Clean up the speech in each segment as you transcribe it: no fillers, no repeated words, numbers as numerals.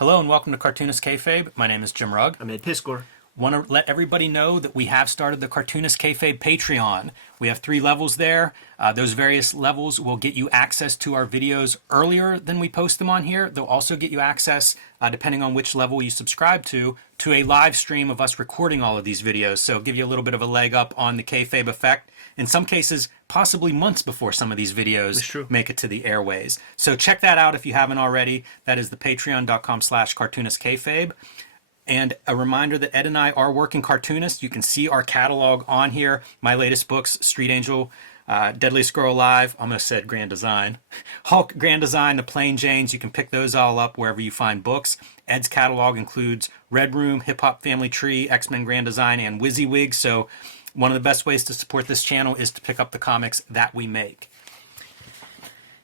Hello and welcome to Cartoonist Kayfabe. My name is Jim Rugg. I'm Ed Piscor. Want to let everybody know that we have started the Cartoonist Kayfabe Patreon. We have 3 levels there. Those various levels will get you access to our videos earlier than we post them on here. They'll also get you access, depending on which level you subscribe to a live stream of us recording all of these videos. So give you a little bit of a leg up on the Kayfabe effect. In some cases, possibly months before some of these videos make it to the airways. So check that out if you haven't already. That is the patreon.com/cartoonistkayfabe. And a reminder that Ed and I are working cartoonists. You can see our catalog on here. My latest books, Street Angel, Deadliest Girl Alive, I almost said Grand Design. Hulk, Grand Design, The Plain Janes. You can pick those all up wherever you find books. Ed's catalog includes Red Room, Hip Hop Family Tree, X-Men Grand Design, and WYSIWYG. So one of the best ways to support this channel is to pick up the comics that we make.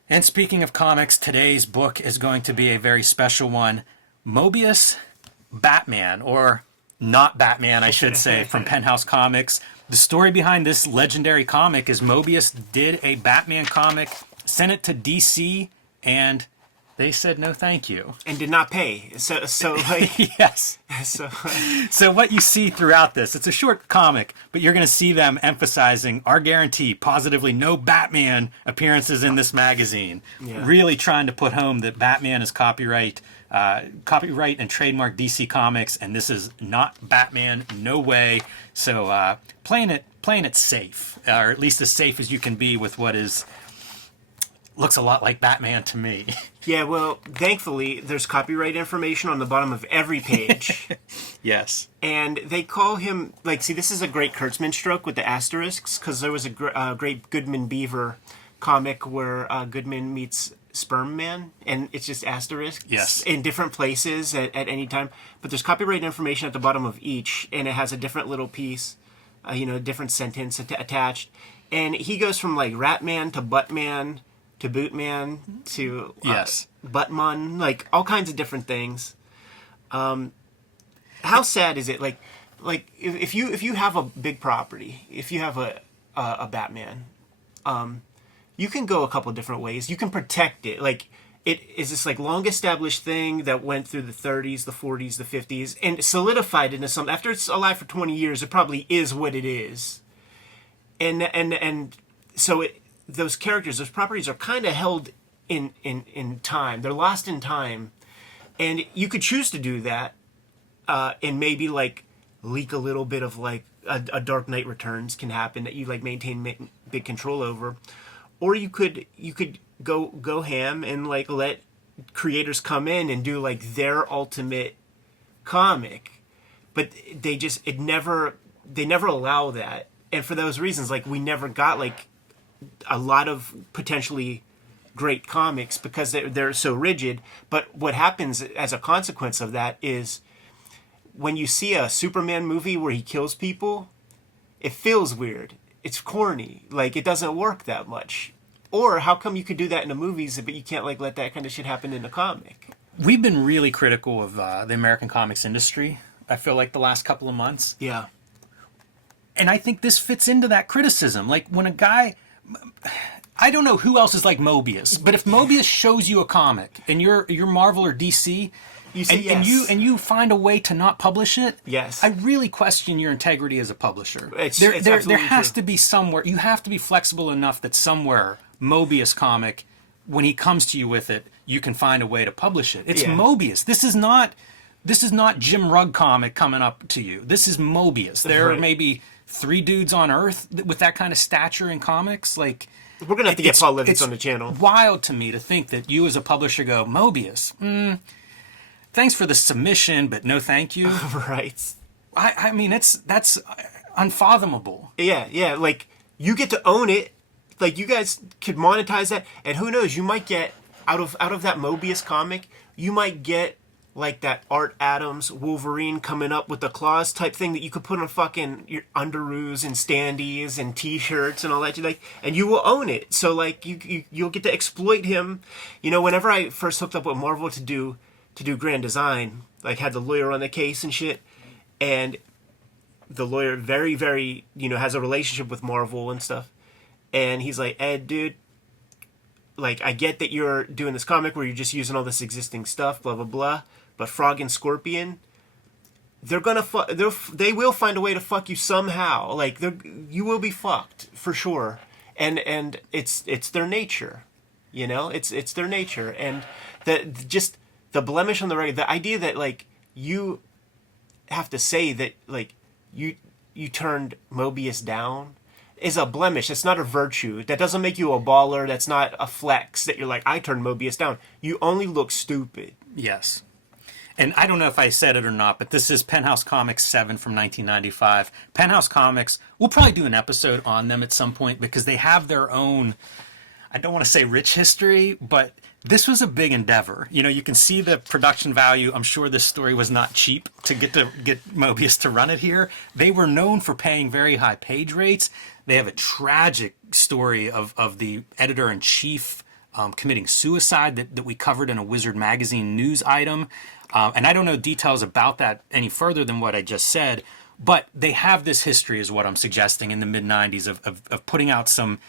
And speaking of comics, today's book is going to be a very special one. Moebius Batman, or not Batman, I should say, from Penthouse Comics. The story behind this legendary comic is Moebius did a Batman comic, sent it to DC, and they said no thank you. And did not pay. So like... Yes. So what you see throughout this, it's a short comic, but you're going to see them emphasizing our guarantee, positively no Batman appearances in this magazine. Yeah. Really trying to put home that Batman is copyright and trademark DC Comics, and this is not Batman, no way. So playing it safe, or at least as safe as you can be with what looks a lot like Batman to me. Yeah, well, thankfully, there's copyright information on the bottom of every page. Yes. And they call him, like, see, this is a great Kurtzman stroke with the asterisks, because there was a great Goodman Beaver comic where Goodman meets Sperm Man, and it's just asterisks in different places at any time. But there's copyright information at the bottom of each, and it has a different little piece, different sentence attached. And he goes from, like, Ratman to Buttman to Bootman to Buttman, like all kinds of different things. How sad is it? Like if you have a big property, if you have a Batman, you can go a couple different ways. You can protect it. Like it is this like long established thing that went through the 30s, the 40s, the 50s, and solidified into something. After it's alive for 20 years, it probably is what it is. And so those characters, those properties are kind of held in time. They're lost in time. And you could choose to do that and maybe like leak a little bit of like a Dark Knight Returns can happen that you like maintain big control over. Or you could go ham and like let creators come in and do like their ultimate comic. But they never allow that. And for those reasons, like we never got like a lot of potentially great comics because they're so rigid. But what happens as a consequence of that is when you see a Superman movie where he kills people, it feels weird. It's corny. Like it doesn't work that much. Or how come you could do that in the movies, but you can't like let that kind of shit happen in a comic? We've been really critical of the American comics industry, I feel like the last couple of months. Yeah. And I think this fits into that criticism. Like when a guy... I don't know who else is like Moebius, but if Moebius shows you a comic and you're Marvel or DC, you say yes. and you find a way to not publish it, yes, I really question your integrity as a publisher. There has to be somewhere, you have to be flexible enough that somewhere Moebius comic, when he comes to you with it, you can find a way to publish it. It's Moebius. This is not Jim Rugg comic coming up to you. This is Moebius. There are maybe 3 dudes on Earth with that kind of stature in comics. Like we're gonna have to get Paul Levitz on the channel. Wild to me to think that you as a publisher go, Moebius, thanks for the submission, but no thank you. Right. I mean, that's unfathomable. Yeah. Like you get to own it. Like you guys could monetize that, and who knows? You might get out of that Moebius comic. You might get like that Art Adams Wolverine coming up with the claws type thing that you could put on fucking your underoos and standees and t-shirts and all that. Like, and you will own it. So like you'll get to exploit him. You know, whenever I first hooked up with Marvel to do Grand Design, like had the lawyer on the case and shit, and the lawyer very, very, has a relationship with Marvel and stuff. And he's like, Ed, dude, like, I get that you're doing this comic where you're just using all this existing stuff, blah, blah, blah. but Frog and Scorpion, they will find a way to fuck you somehow. Like you will be fucked for sure, and it's their nature, you know. It's their nature, and the blemish on the record, the idea that like you have to say that like you turned Mobius down is a blemish. It's not a virtue. That doesn't make you a baller. That's not a flex that you're like, I turned Mobius down. You only look stupid. Yes. And I don't know if I said it or not, but this is Penthouse Comics 7 from 1995. Penthouse Comics, we'll probably do an episode on them at some point because they have their own, I don't want to say rich history, but this was a big endeavor. You know, you can see the production value. I'm sure this story was not cheap to get Mobius to run it here. They were known for paying very high page rates. They have a tragic story of the editor-in-chief committing suicide that we covered in a Wizard magazine news item. And I don't know details about that any further than what I just said, but they have this history is what I'm suggesting in the mid-90s of putting out some,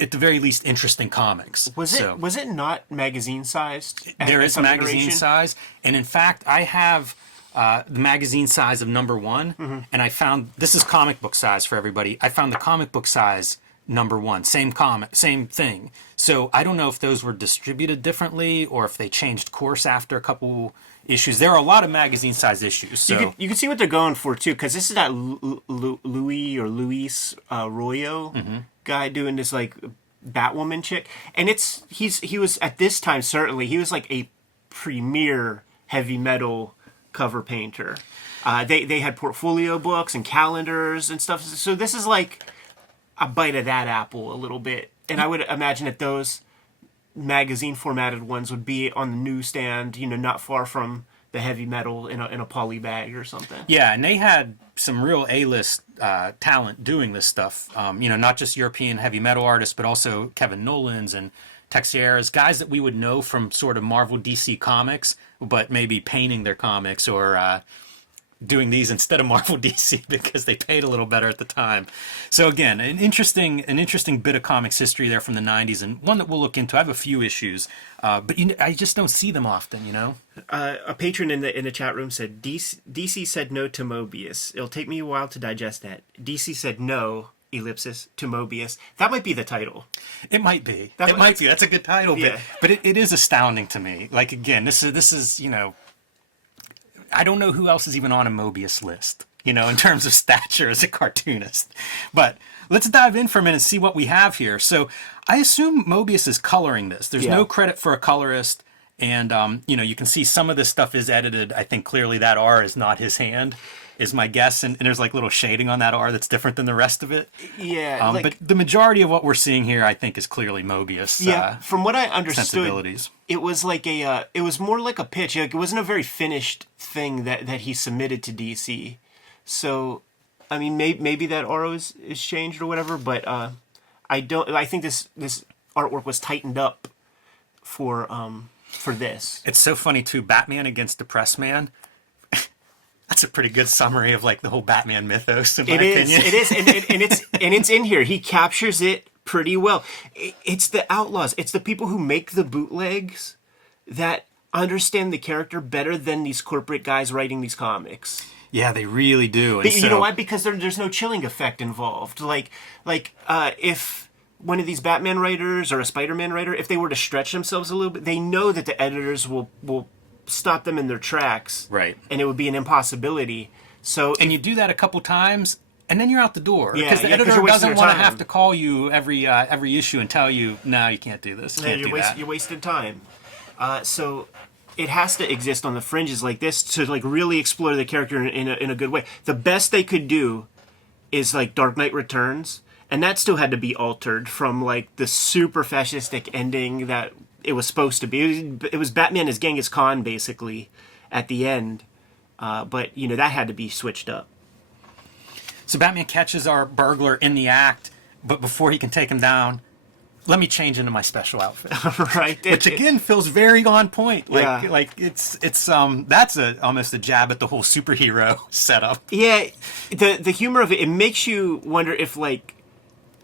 at the very least, interesting comics. Was it not magazine sized? There is magazine size, and in fact, I have the magazine size of #1, and I found this is comic book size for everybody. I found the comic book size #1, same comic, same thing. So I don't know if those were distributed differently or if they changed course after a couple issues. There are a lot of magazine size issues. So you can see what they're going for too, because this is that Louis or Luis Arroyo guy doing this like Batwoman chick, and he was at this time certainly he was like a premier heavy metal cover painter. They had portfolio books and calendars and stuff. So this is like a bite of that apple a little bit, and I would imagine that those magazine formatted ones would be on the newsstand, you know, not far from the heavy metal in a poly bag or something. Yeah, and they had some real A-list talent doing this stuff. You know, not just European heavy metal artists, but also Kevin Nolans and Texeira's, guys that we would know from sort of Marvel DC Comics, but maybe painting their comics or doing these instead of Marvel DC because they paid a little better at the time. So again, an interesting bit of comics history there from the 90s, and one that we'll look into. I have a few issues, but I just don't see them often, you know? A patron in the chat room said, DC said no to Mobius. It'll take me a while to digest that. DC said no, ellipsis, to Mobius. That might be the title. It might be. It might be. That's a good title, yeah. But it is astounding to me. Like, again, this is, you know, I don't know who else is even on a Mobius list, you know, in terms of stature as a cartoonist. But let's dive in for a minute and see what we have here. So I assume Mobius is coloring this. There's no credit for a colorist. And, you know, you can see some of this stuff is edited. I think clearly that R is not his hand, is my guess. And there's like little shading on that R that's different than the rest of it. Yeah. But the majority of what we're seeing here, I think, is clearly Mobius. Yeah. From what I understood, sensibilities. It was like it was more like a pitch. Like it wasn't a very finished thing that he submitted to DC. So, I mean, maybe that R is changed or whatever. But I think this artwork was tightened up for this. It's so funny too. Batman against Depressed Man. That's a pretty good summary of like the whole Batman mythos, in my opinion. It is, and it's in here. He captures it pretty well. It's the outlaws. It's the people who make the bootlegs that understand the character better than these corporate guys writing these comics. Yeah, they really do. But you know why? Because there's no chilling effect involved. Like if one of these Batman writers or a Spider-Man writer, if they were to stretch themselves a little bit, they know that the editors will stop them in their tracks. Right. And it would be an impossibility. So you do that a couple times, and then you're out the door. Yeah, because the editor doesn't want to have to call you every issue and tell you, no, you can't do this. You're wasting time. So it has to exist on the fringes like this to like really explore the character in a good way. The best they could do is like Dark Knight Returns, and that still had to be altered from like the super fascistic ending that it was supposed to be. It was Batman as Genghis Khan basically at the end, but you know that had to be switched up. So Batman catches our burglar in the act, but before he can take him down, let me change into my special outfit. Right. Which again feels very on point. Like it's that's almost a jab at the whole superhero setup. Yeah, the humor of it makes you wonder if like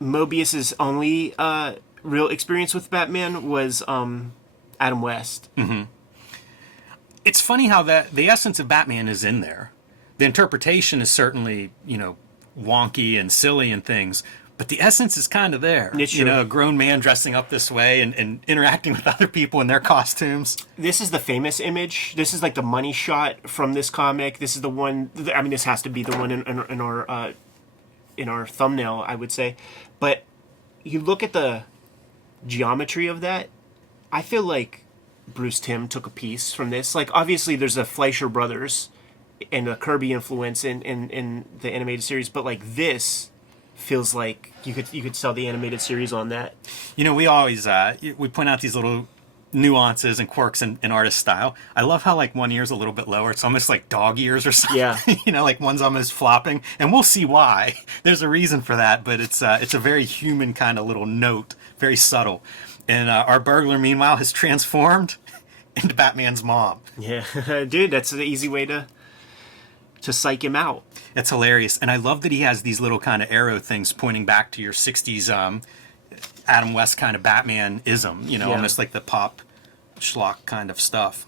Mobius's only real experience with Batman was Adam West. Mm-hmm. It's funny how that the essence of Batman is in there. The interpretation is certainly, wonky and silly and things, but the essence is kind of there. It's You true. know, a grown man dressing up this way and interacting with other people in their costumes. This is the famous image. This is like the money shot from this comic. This is the one. I mean, this has to be the one in our thumbnail, I would say. But you look at the geometry of that. I feel like Bruce Timm took a piece from this. Like, obviously, there's a Fleischer Brothers and a Kirby influence in the animated series, but like this feels like you could sell the animated series on that. We always we point out these little nuances and quirks in artist style. I love how like one ear's a little bit lower. It's almost like dog ears or something. Yeah. Like one's almost flopping, and we'll see why. There's a reason for that, but it's a very human kind of little note, very subtle. And our burglar, meanwhile, has transformed into Batman's mom. Yeah, dude, that's an easy way to psych him out. It's hilarious, and I love that he has these little kind of arrow things pointing back to your '60s Adam West kind of Batman-ism. Yeah. Almost like the pop schlock kind of stuff.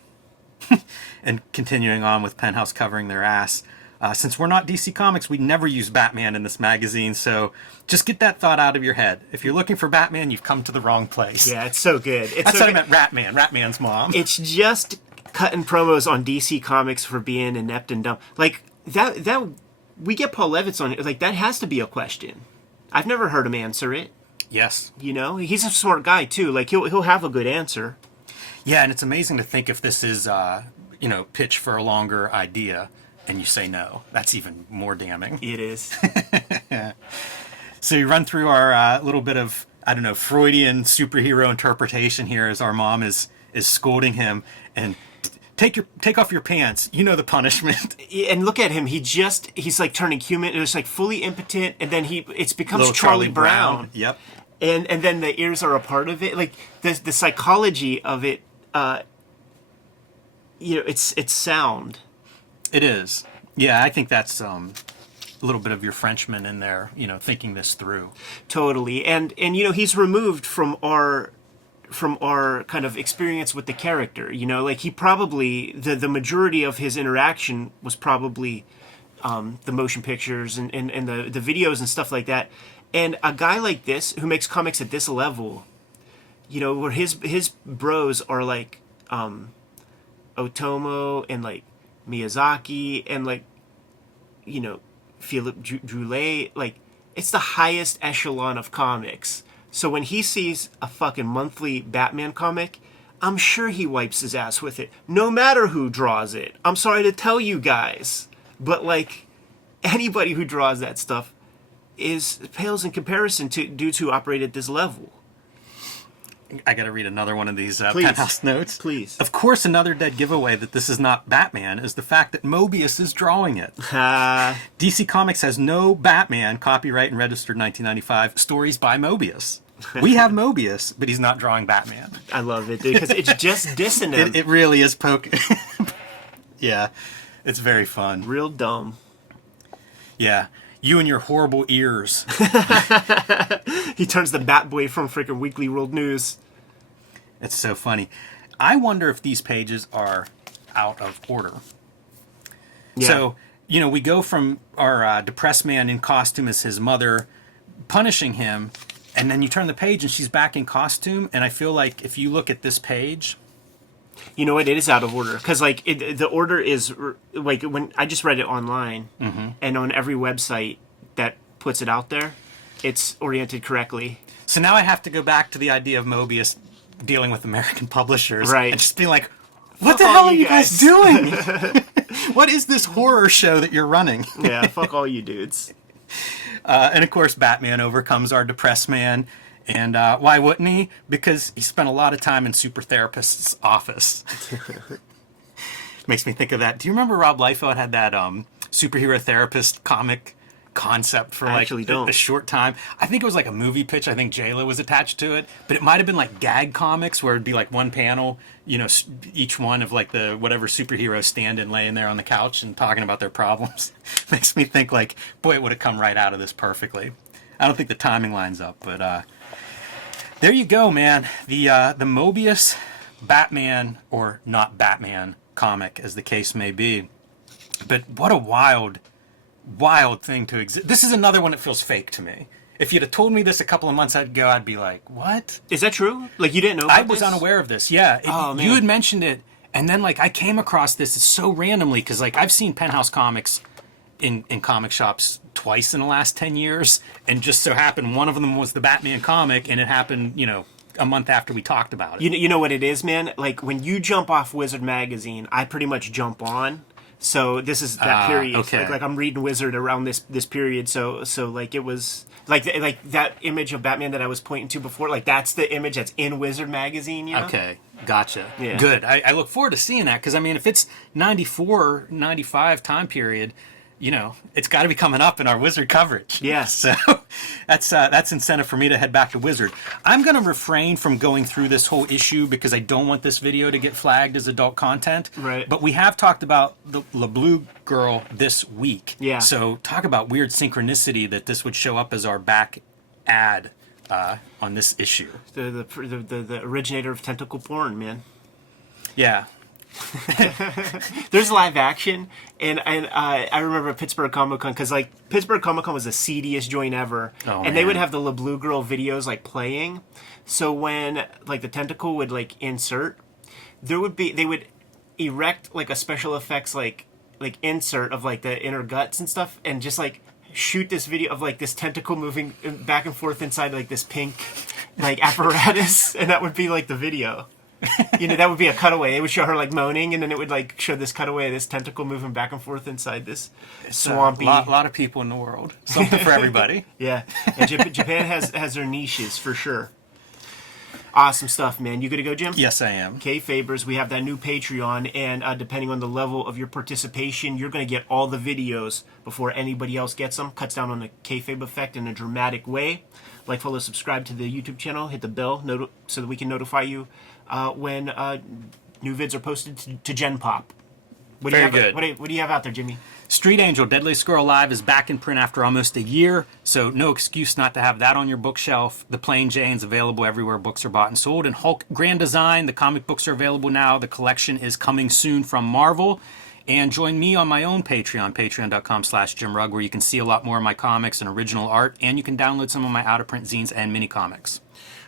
And continuing on with Penthouse covering their ass. Since we're not DC Comics, we never use Batman in this magazine, so just get that thought out of your head. If you're looking for Batman, you've come to the wrong place. Yeah, it's so good. It's That's so what I good. meant, Ratman's mom. It's just cutting promos on DC Comics for being inept and dumb. Like that we get Paul Levitz on it. Like, that has to be a question. I've never heard him answer it. Yes. He's a smart guy too. Like, he'll have a good answer. Yeah, and it's amazing to think if this is, pitch for a longer idea, and you say no. That's even more damning. It is. So you run through our little bit of, Freudian superhero interpretation here as our mom is scolding him, and take off your pants. You know the punishment. And look at him. He's like turning human. It's like fully impotent, and then it becomes Little Charlie Brown. Yep. And then the ears are a part of it. Like the psychology of it. It's sound. It is. Yeah, I think that's a little bit of your Frenchman in there, thinking this through. Totally. And he's removed from our kind of experience with the character. Like, he probably the majority of his interaction was probably the motion pictures and the videos and stuff like that. And a guy like this who makes comics at this level, where his bros are like Otomo and like Miyazaki and like Philip Droulet, like, it's the highest echelon of comics. So when he sees a fucking monthly Batman comic, I'm sure he wipes his ass with it, no matter who draws it. I'm sorry to tell you guys, but like, anybody who draws that stuff pales in comparison to dudes who operate at this level. I got to read another one of these Please. Penthouse notes. Please. Of course, another dead giveaway that this is not Batman is the fact that Mobius is drawing it. DC Comics has no Batman, copyright and registered 1995, stories by Mobius. We have Mobius, but he's not drawing Batman. I love it, dude, because it's just dissing him. It really is poking. Yeah, it's very fun. Real dumb. Yeah, you and your horrible ears. He turns the Batboy from freaking Weekly World News. It's so funny. I wonder if these pages are out of order. Yeah. So, we go from our depressed man in costume as his mother punishing him, and then you turn the page and she's back in costume, and I feel like if you look at this page... You know what? It is out of order. Because, like, the order is... Like, when I just read it online, and on every website that puts it out there, it's oriented correctly. So now I have to go back to the idea of Mobius dealing with American publishers. Right. And just being like, what Fuck the all hell are you you guys doing? What is this horror show that you're running? Yeah, fuck all you dudes. And of course, Batman overcomes our depressed man. And why wouldn't he? Because he spent a lot of time in Super Therapist's office. Makes me think of that. Do you remember Rob Liefeld had that superhero therapist comic concept for like a short time? I think it was like a movie pitch. I think J-Lo was attached to it. But it might have been like gag comics where it'd be like one panel, each one of like the whatever superhero stand-in laying there on the couch and talking about their problems. Makes me think like, boy, it would have come right out of this perfectly. I don't think the timing lines up, but there you go, man. The Mobius Batman, or not Batman, comic, as the case may be. But what a wild thing to exist. This is another one that feels fake to me. If you'd have told me this a couple of months ago, I'd be like, what? Is that true? Like, you didn't know about I was this? unaware of this, yeah. Oh, man. You had mentioned it, and then, like, I came across this so randomly, because, like, I've seen Penthouse Comics in comic shops twice in the last 10 years, and just so happened one of them was the Batman comic, and it happened, you know, a month after we talked about it. You know what it is, man? Like, when you jump off Wizard magazine, I pretty much jump on. So this is that period. Okay. Like I'm reading Wizard around this period. So like it was like that image of Batman that I was pointing to before. Like that's the image that's in Wizard magazine. You know? Okay, gotcha. Yeah. Good. I look forward to seeing that, because, I mean, if it's 94, 95 time period, you know, it's got to be coming up in our Wizard coverage. Yes. So that's incentive for me to head back to Wizard. I'm going to refrain from going through this whole issue because I don't want this video to get flagged as adult content. Right. But we have talked about the Blue Girl this week. Yeah. So talk about weird synchronicity that this would show up as our back ad on this issue. The originator of tentacle porn, man. Yeah. There's live action, and I remember Pittsburgh Comic Con, because like Pittsburgh Comic Con was the seediest joint ever, and they would have the Blue Girl videos like playing. So when like the tentacle would like insert, they would erect like a special effects like insert of like the inner guts and stuff, and just like shoot this video of like this tentacle moving back and forth inside like this pink like apparatus, and that would be like the video. You know, that would be a cutaway. It would show her like moaning, and then it would like show this cutaway of this tentacle moving back and forth inside this swampy. A lot of people in the world. Something for everybody. Yeah, and Japan has their niches for sure. Awesome stuff, man. You good to go, Jim? Yes, I am. Kayfabers, we have that new Patreon, and depending on the level of your participation, you're going to get all the videos before anybody else gets them. Cuts down on the kayfabe effect in a dramatic way. Like, follow, subscribe to the YouTube channel, hit the bell so that we can notify you when new vids are posted to Gen Pop. What Very good. What do you have out there, Jimmy? Street Angel, Deadly Squirrel Live is back in print after almost a year, so no excuse not to have that on your bookshelf. The Plain Jane's available everywhere books are bought and sold. And Hulk Grand Design, the comic books are available now. The collection is coming soon from Marvel. And join me on my own Patreon, patreon.com/JimRugg, where you can see a lot more of my comics and original art, and you can download some of my out-of-print zines and mini-comics.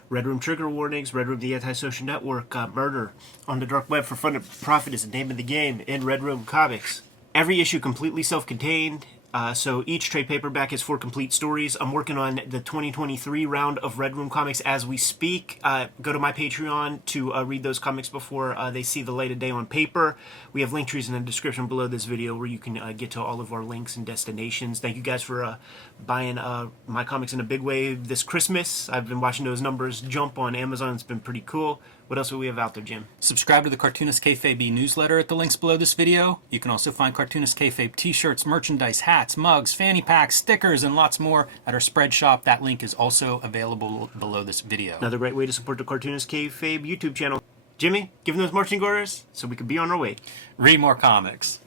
Red Room Trigger Warnings, Red Room the Antisocial Network, Murder on the Dark Web for Fun and Profit is the name of the game in Red Room Comics. Every issue completely self-contained, so each trade paperback is 4 complete stories. I'm working on the 2023 round of Red Room Comics as we speak. Go to my Patreon to read those comics before they see the light of day on paper. We have link trees in the description below this video where you can get to all of our links and destinations. Thank you guys for buying my comics in a big way this Christmas. I've been watching those numbers jump on Amazon. It's been pretty cool. What else do we have out there, Jim? Subscribe to the Cartoonist Kayfabe newsletter at the links below this video. You can also find Cartoonist Kayfabe t-shirts, merchandise, hats, mugs, fanny packs, stickers, and lots more at our spread shop. That link is also available below this video. Another great way to support the Cartoonist Kayfabe YouTube channel. Jimmy, give them those marching orders so we can be on our way. Read more comics.